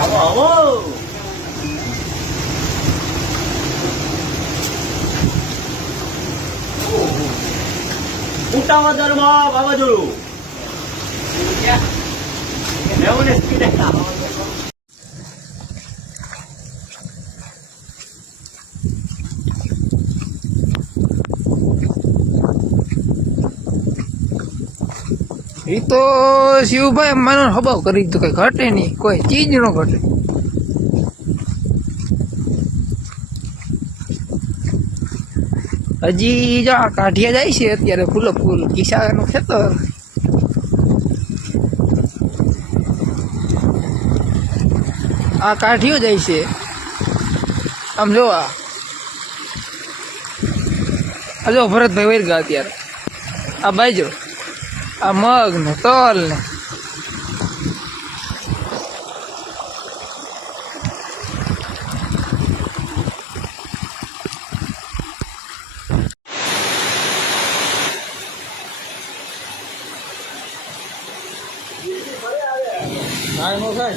આવો આવો મોટા વાદળમાં વાવાઝોડું લેવું ને સ્પીડ એ તો શિવભાઈ માનો હબાવ કરી દીધું, કઈ ઘટે નહીં, કોઈ ચીજ નો ઘટે. હજી જો આ કાઢિયા જાય છે અત્યારે ફૂલો ફૂલ કિસાનું ખેતર. આ કાઢિયો જાય છે આમ જો. આ જો ભરતભાઈ વૈર ગયા અત્યારે. આ બાજરો, આ મગ ને તલ ને થાય.